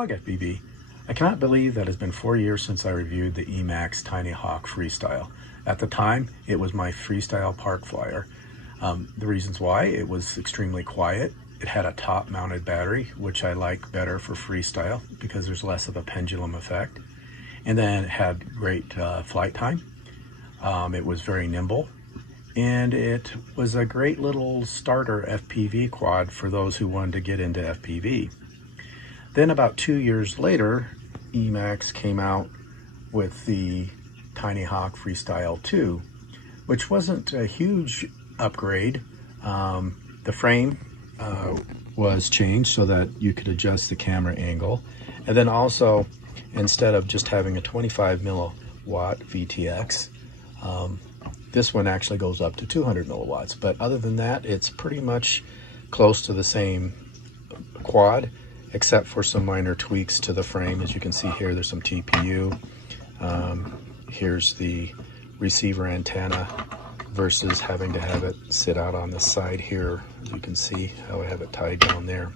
vlog FPV. I cannot believe that it's been 4 years since I reviewed the EMax Tinyhawk Freestyle. At the time, it was my freestyle park flyer. The reasons why: it was extremely quiet. It had a top mounted battery, which I like better for freestyle because there's less of a pendulum effect. And then it had great flight time. It was very nimble. And it was a great little starter FPV quad for those who wanted to get into FPV. Then about 2 years later, EMax came out with the Tinyhawk Freestyle 2, which wasn't a huge upgrade. The frame was changed so that you could adjust the camera angle. And then also, instead of just having a 25 milliwatt VTX, this one actually goes up to 200 milliwatts. But other than that, it's pretty much close to the same quad, except for some minor tweaks to the frame. As you can see here, there's some TPU. Here's the receiver antenna versus having to have it sit out on the side here. You can see how I have it tied down there.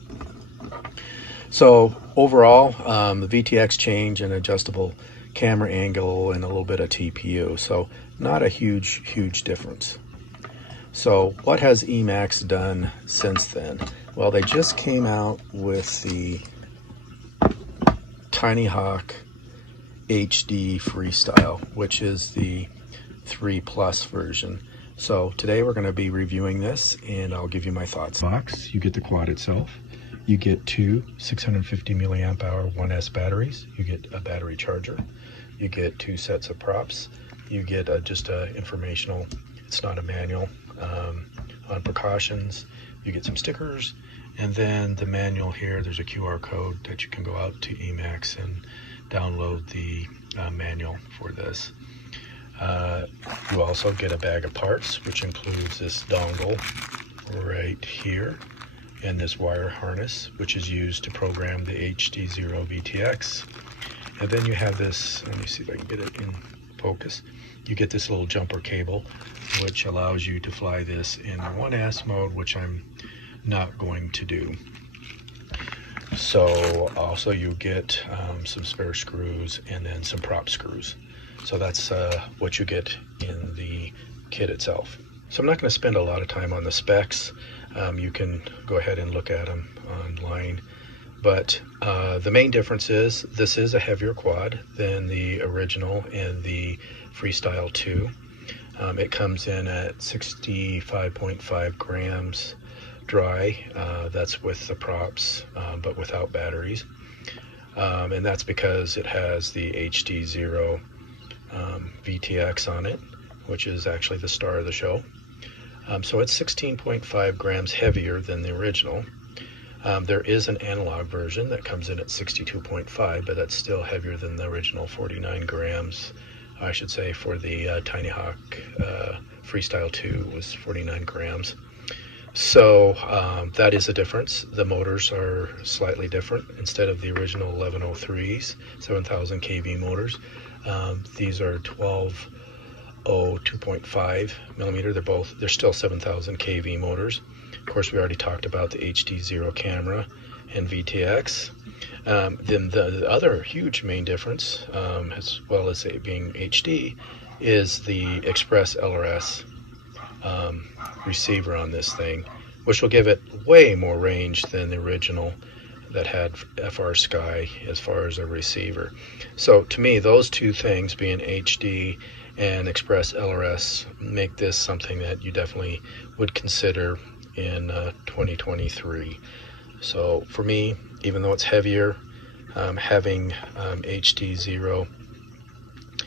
So overall, the VTX change and adjustable camera angle and a little bit of TPU. So not a huge difference. So what has EMax done since then? Well, they just came out with the Tinyhawk HD Freestyle, which is the 3 Plus version. So today we're going to be reviewing this and I'll give you my thoughts. Box, you get the quad itself. You get two 650 milliamp hour 1S batteries. You get a battery charger. You get 2 sets of props. You get just a informational, it's not a manual, on precautions. You get some stickers, and then the manual here, there's a QR code that you can go out to EMax and download the manual for this. You also get a bag of parts, which includes this dongle right here and this wire harness, which is used to program the HD0 VTX. And then you have this, let me see if I can get it in focus. You get this little jumper cable, which allows you to fly this in 1S mode, which I'm not going to do. So also you get some spare screws and then some prop screws. So that's what you get in the kit itself. So I'm not going to spend a lot of time on the specs. You can go ahead and look at them online. But the main difference is this is a heavier quad than the original and the Freestyle 2. It comes in at 65.5 grams dry. That's with the props, but without batteries. And that's because it has the HD0 VTX on it, which is actually the star of the show. So it's 16.5 grams heavier than the original. There is an analog version that comes in at 62.5, but that's still heavier than the original 49 grams. I should say for the Tinyhawk Freestyle 2 was 49 grams. So that is a difference. The motors are slightly different. Instead of the original 1103s, 7,000 kV motors, these are 2.5 millimeter. They're still 7,000 kV motors. Of course, we already talked about the HD0 camera and VTX. Then the other huge main difference, as well as it being HD, is the Express LRS receiver on this thing, which will give it way more range than the original that had FR Sky as far as a receiver. So to me, those two things, being HD and Express LRS, make this something that you definitely would consider in 2023. So for me, even though it's heavier, having HD0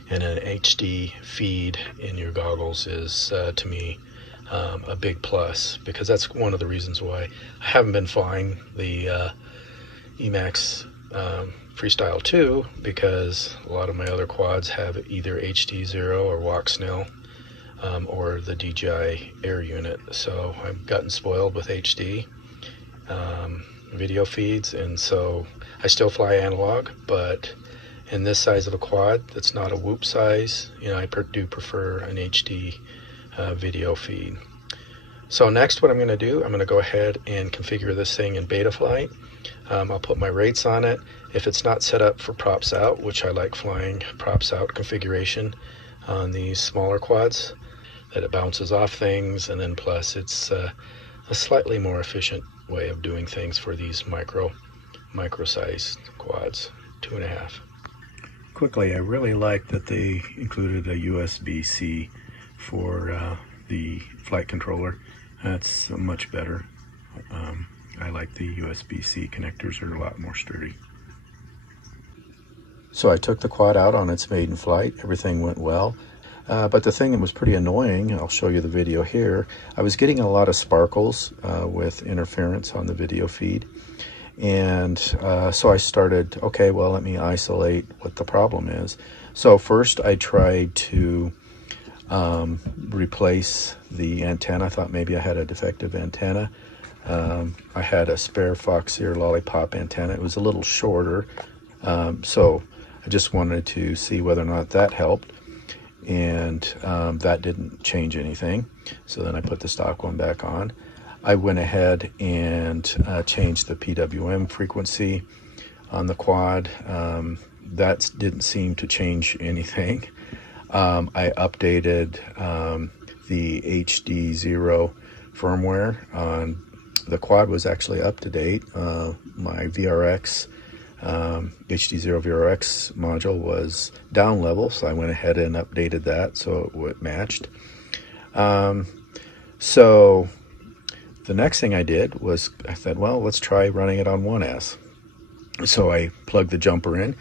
and an HD feed in your goggles is to me a big plus, because that's one of the reasons why I haven't been flying the EMax Freestyle 2, because a lot of my other quads have either HD0 or Walk-Snell or the DJI Air unit. So I've gotten spoiled with HD video feeds, and so I still fly analog, but in this size of a quad that's not a Whoop size, you know, I do prefer an HD video feed. So next what I'm going to do, I'm going to go ahead and configure this thing in Betaflight. I'll put my rates on it. If it's not set up for props out, which I like flying props out configuration on these smaller quads, that it bounces off things, and then plus it's a slightly more efficient way of doing things for these micro-sized quads, 2.5. Quickly, I really like that they included a USB-C for the flight controller. That's much better. I like the USB-C connectors, are a lot more sturdy. So I took the quad out on its maiden flight. Everything went well. But the thing that was pretty annoying, I'll show you the video here, I was getting a lot of sparkles with interference on the video feed. And so I started, okay, well, let me isolate what the problem is. So first I tried to replace the antenna. I thought maybe I had a defective antenna. I had a spare Fox Ear Lollipop antenna. It was a little shorter, so I just wanted to see whether or not that helped, and that didn't change anything. So then I put the stock one back on. I went ahead and changed the PWM frequency on the quad. That didn't seem to change anything. I updated the HD0 firmware on the quad. Was actually up to date. My VRX HD0 VRX module was down level, so I went ahead and updated that so it matched. So the next thing I did was I said, well, let's try running it on 1S. So I plugged the jumper in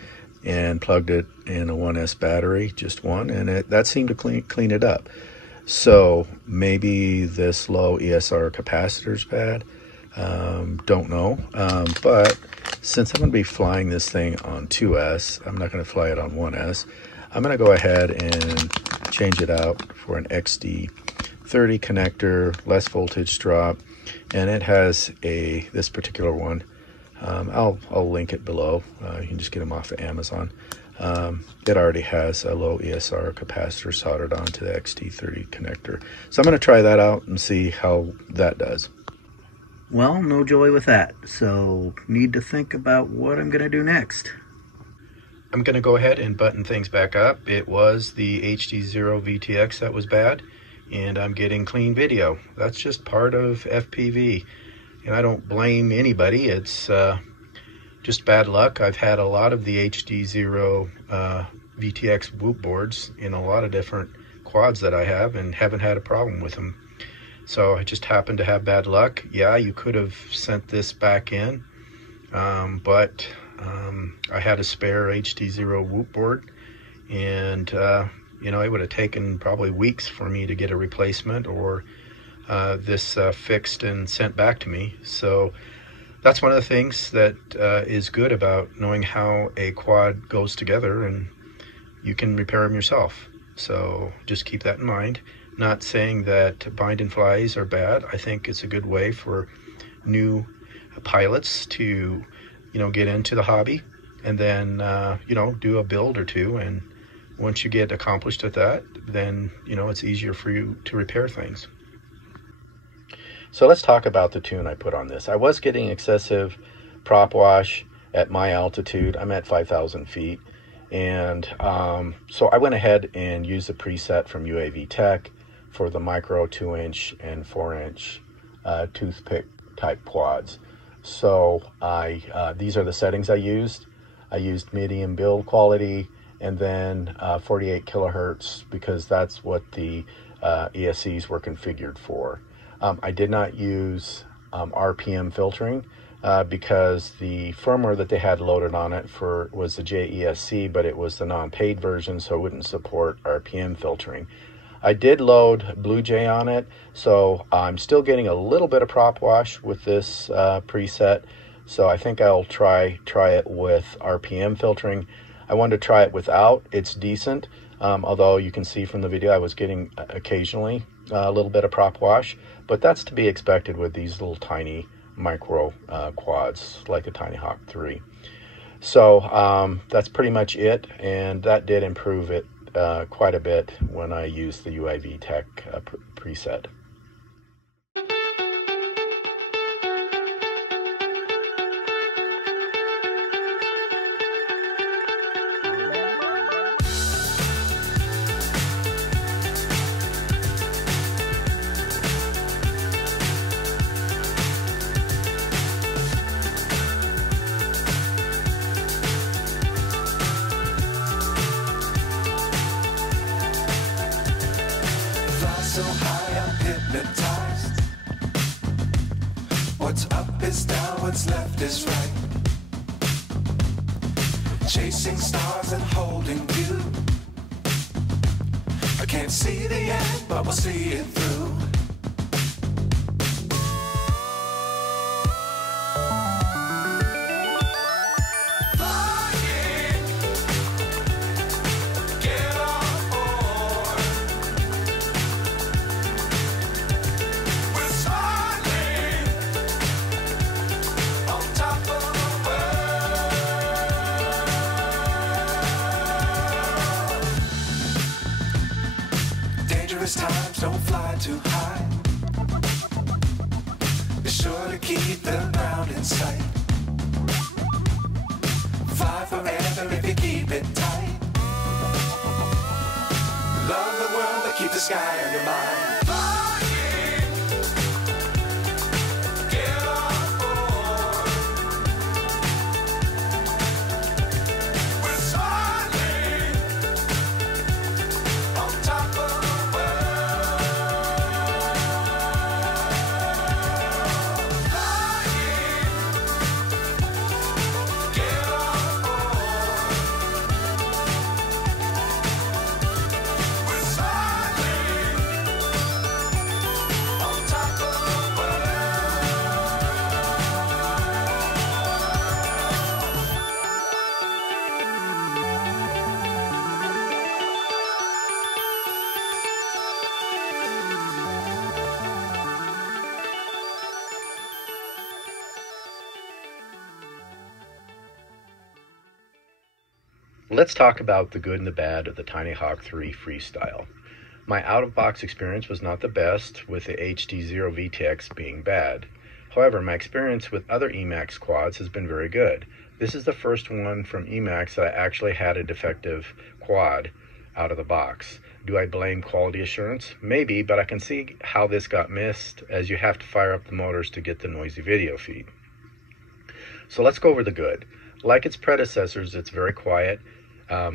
and plugged it in a 1S battery, just one, and that seemed to clean it up. So maybe this low ESR capacitor is bad. Don't know. But since I'm going to be flying this thing on 2S, I'm not going to fly it on 1S. I'm going to go ahead and change it out for an XD30 connector, less voltage drop, and it has this particular one. I'll link it below. You can just get them off of Amazon. It already has a low ESR capacitor soldered onto the XD30 connector. So I'm going to try that out and see how that does. Well, no joy with that. So need to think about what I'm going to do next. I'm going to go ahead and button things back up. It was the HD0 VTX that was bad, and I'm getting clean video. That's just part of FPV. And I don't blame anybody. It's just bad luck. I've had a lot of the HD0 VTX whoop boards in a lot of different quads that I have and haven't had a problem with them. So I just happened to have bad luck. Yeah, you could have sent this back in, but I had a spare HD0 whoop board, and you know, it would have taken probably weeks for me to get a replacement or this fixed and sent back to me. So that's one of the things that is good about knowing how a quad goes together, and you can repair them yourself. So just keep that in mind. Not saying that bind and flies are bad. I think it's a good way for new pilots to, you know, get into the hobby, and then you know, do a build or two, and once you get accomplished at that, then you know, it's easier for you to repair things. So let's talk about the tune I put on this. I was getting excessive prop wash at my altitude. I'm at 5,000 feet. And so I went ahead and used a preset from UAV Tech for the micro 2-inch and 4-inch toothpick type quads. So these are the settings I used. I used medium build quality, and then 48 kilohertz because that's what the ESCs were configured for. I did not use RPM filtering because the firmware that they had loaded on it was the JESC, but it was the non-paid version, so it wouldn't support RPM filtering. I did load Blue Jay on it, so I'm still getting a little bit of prop wash with this preset. So I think I'll try it with RPM filtering. I wanted to try it without. It's decent, although you can see from the video I was getting occasionally a little bit of prop wash, but that's to be expected with these little tiny micro quads like the Tinyhawk 3. So that's pretty much it, and that did improve it quite a bit when I used the UAV Tech preset. so high I'm hypnotized. What's up is down, what's left is right. Chasing stars and holding you. I can't see the end, but we'll see it through. Times don't fly too high. Be sure to keep the ground in sight. Fly forever if you keep it tight. Love the world, but keep the sky on your mind. Let's talk about the good and the bad of the Tinyhawk III Freestyle. My out-of-box experience was not the best, with the HD0 VTX being bad. However, my experience with other EMax quads has been very good. This is the first one from EMax that I actually had a defective quad out of the box. Do I blame quality assurance? Maybe, but I can see how this got missed, as you have to fire up the motors to get the noisy video feed. So let's go over the good. Like its predecessors, it's very quiet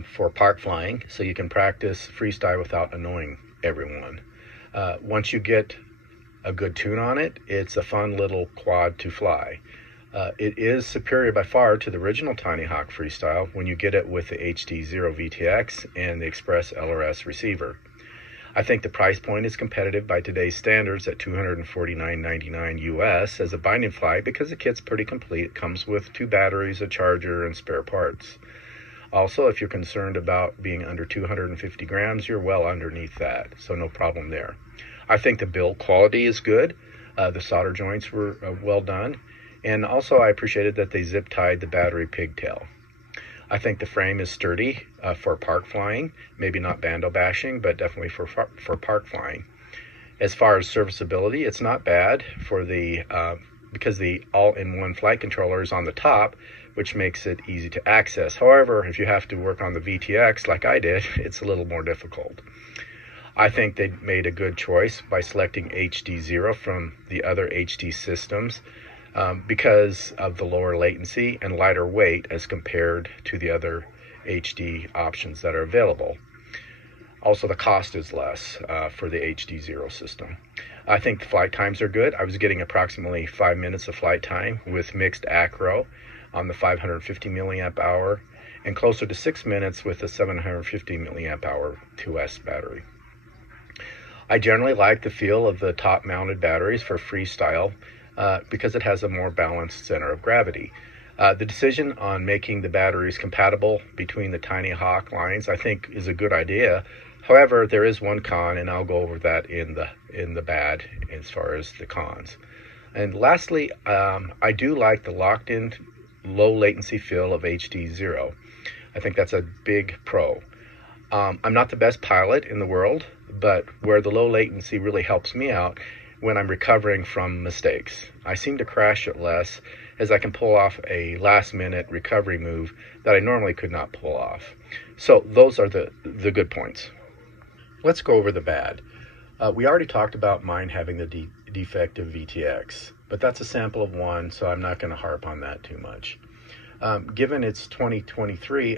for park flying, so you can practice freestyle without annoying everyone. Once you get a good tune on it, it's a fun little quad to fly. It is superior by far to the original Tinyhawk Freestyle when you get it with the HD0 VTX and the Express LRS receiver. I think the price point is competitive by today's standards at $249.99 US as a binding fly, because the kit's pretty complete. It comes with 2 batteries, a charger, and spare parts. Also, if you're concerned about being under 250 grams, you're well underneath that, so no problem there. I think the build quality is good. The solder joints were well done, and also I appreciated that they zip tied the battery pigtail. I think the frame is sturdy for park flying, maybe not bando bashing, but definitely for park flying. As far as serviceability, it's not bad for the because the all-in-one flight controller is on the top, which makes it easy to access. However, if you have to work on the VTX like I did, it's a little more difficult. I think they made a good choice by selecting HD0 from the other HD systems because of the lower latency and lighter weight as compared to the other HD options that are available. Also, the cost is less for the HD0 system. I think the flight times are good. I was getting approximately 5 minutes of flight time with mixed acro on the 550 milliamp hour and closer to 6 minutes with the 750 milliamp hour 2S battery. I generally like the feel of the top mounted batteries for freestyle because it has a more balanced center of gravity. The decision on making the batteries compatible between the Tinyhawk lines, I think, is a good idea. However, there is one con, and I'll go over that in the bad as far as the cons. And lastly, I do like the locked-in low latency feel of HD0. I think that's a big pro. I'm not the best pilot in the world, but where the low latency really helps me out when I'm recovering from mistakes. I seem to crash it less, as I can pull off a last-minute recovery move that I normally could not pull off. So those are the good points. Let's go over the bad. We already talked about mine having the defective VTX, but that's a sample of one, so I'm not going to harp on that too much. Given it's 2023,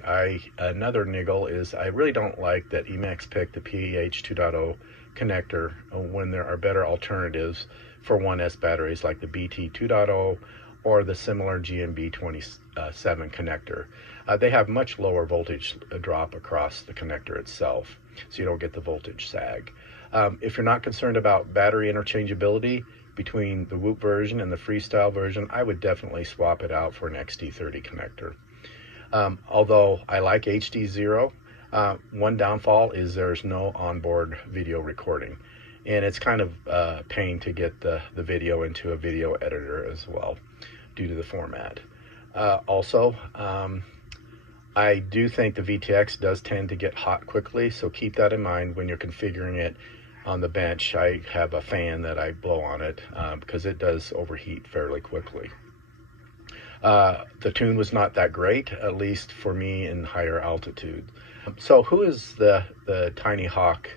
another niggle is I really don't like that EMax picked the PH 2.0 connector when there are better alternatives for 1S batteries like the BT 2.0 or the similar GMB 27 connector. They have much lower voltage drop across the connector itself, so you don't get the voltage sag. If you're not concerned about battery interchangeability between the Whoop version and the Freestyle version, I would definitely swap it out for an XT30 connector. Although I like HD0, one downfall is there's no onboard video recording, and it's kind of a pain to get the video into a video editor as well due to the format. Also, I do think the VTX does tend to get hot quickly, so keep that in mind when you're configuring it on the bench. I have a fan that I blow on it because it does overheat fairly quickly. The tune was not that great, at least for me in higher altitude. So who is the Tinyhawk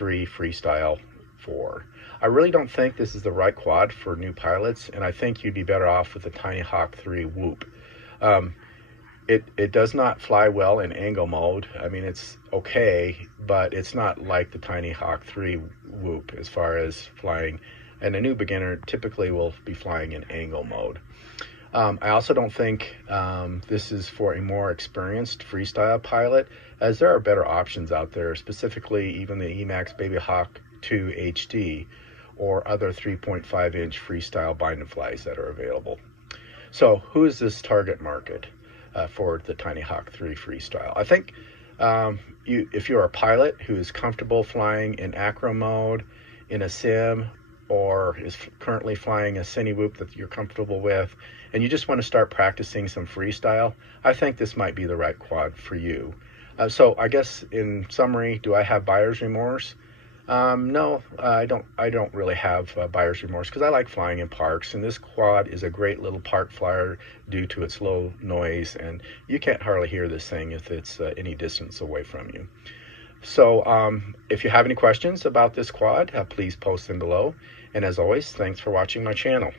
III Freestyle for? I really don't think this is the right quad for new pilots, and I think you'd be better off with the Tinyhawk III Whoop. It does not fly well in angle mode. I mean, it's okay, but it's not like the Tinyhawk III Whoop as far as flying, and a new beginner typically will be flying in angle mode. I also don't think this is for a more experienced freestyle pilot, as there are better options out there, specifically even the EMax Hawk 2 HD or other 3.5-inch freestyle bind and flies that are available. So who is this target market for the Tinyhawk III Freestyle? I think if you're a pilot who is comfortable flying in acro mode, in a sim, or is currently flying a cine whoop that you're comfortable with, and you just want to start practicing some freestyle, I think this might be the right quad for you. So I guess in summary, do I have buyer's remorse? No, I don't really have buyer's remorse because I like flying in parks, and this quad is a great little park flyer due to its low noise, and you can't hardly hear this thing if it's any distance away from you. So if you have any questions about this quad, please post them below. And as always, thanks for watching my channel.